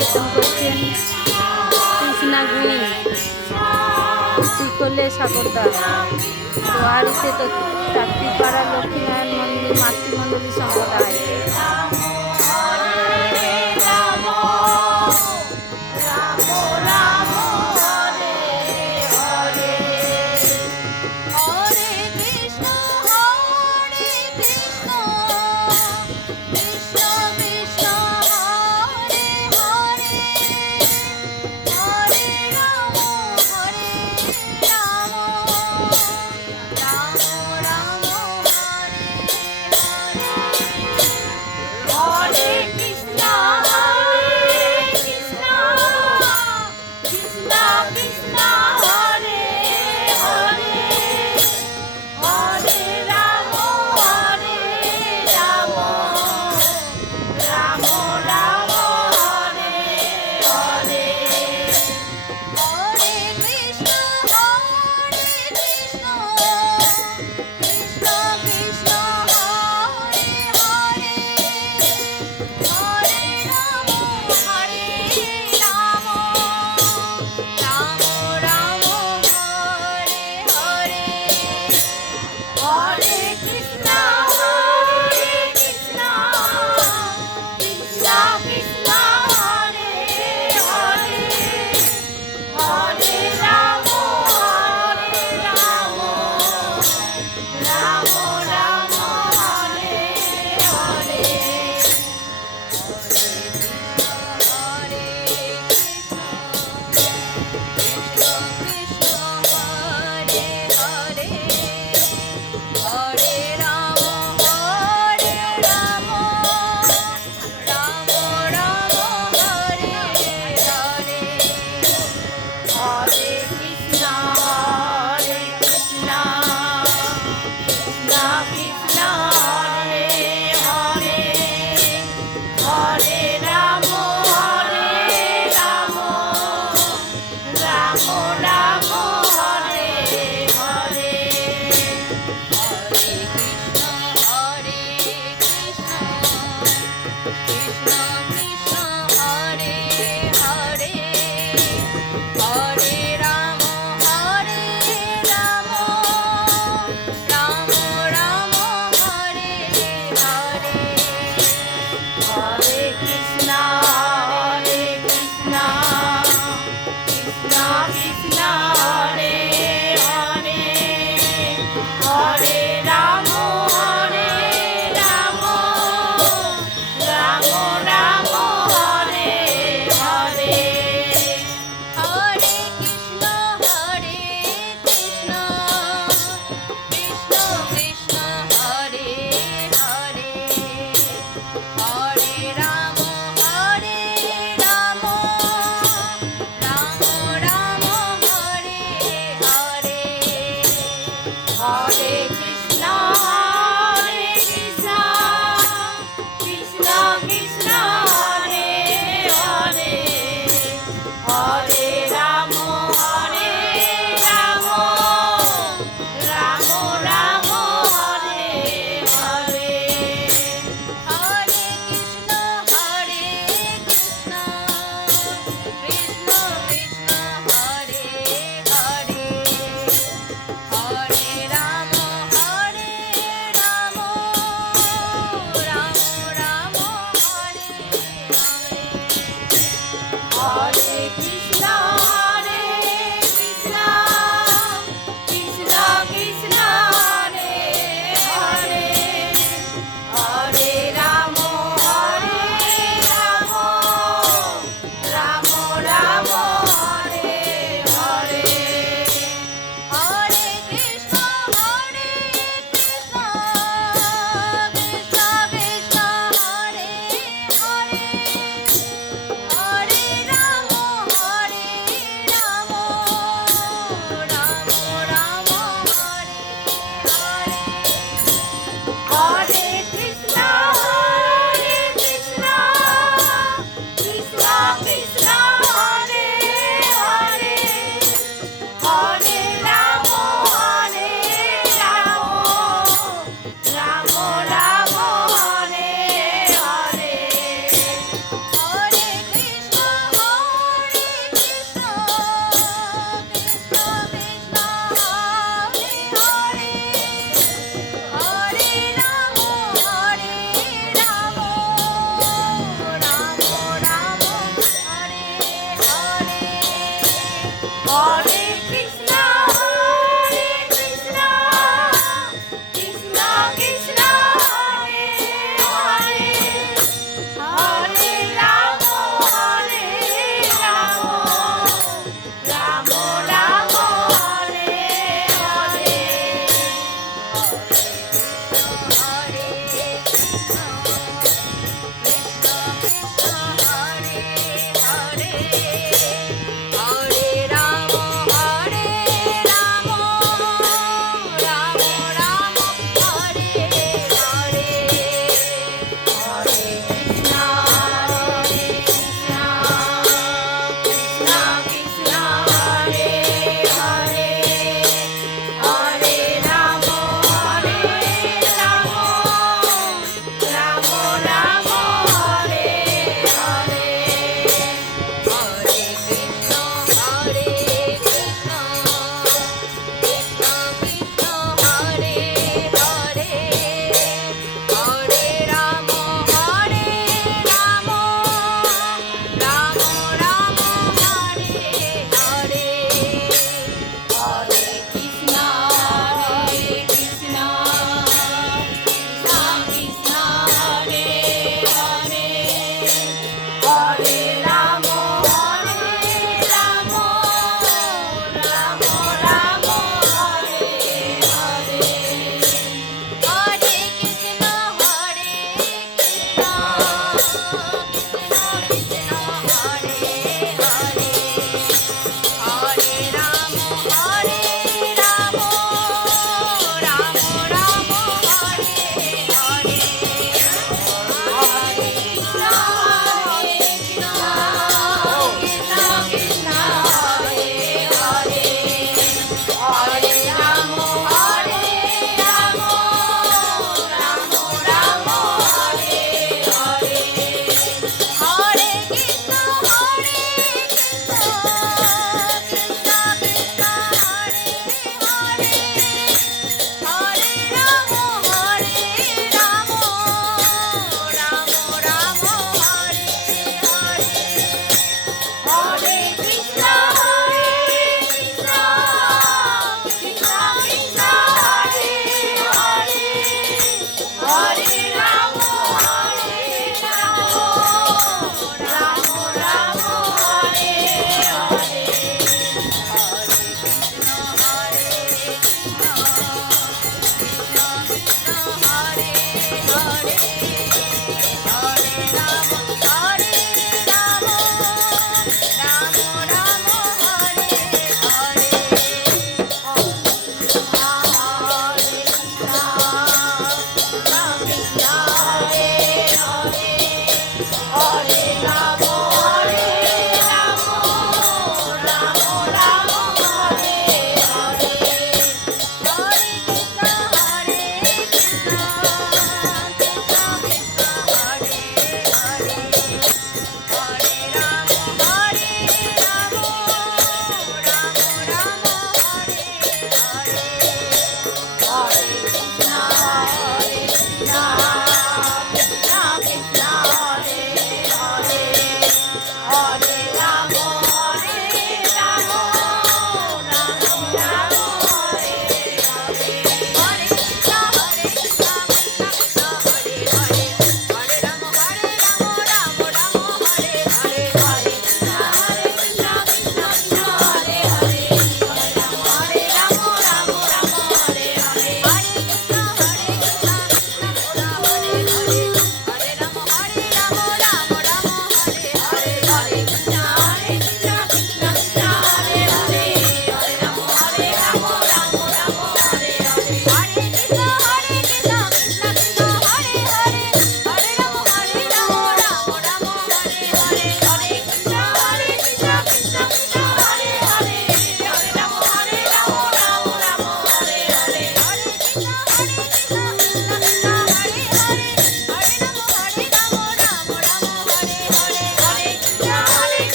পরিশ্রম করছেন কৃষ্ণা গুণি শিকলে সাগরদার তো আর সে তো চাকরিপাড়া লক্ষ্মীনারায়ণ মন্দির মাতৃমণ্ডলী সম্প্রদায়।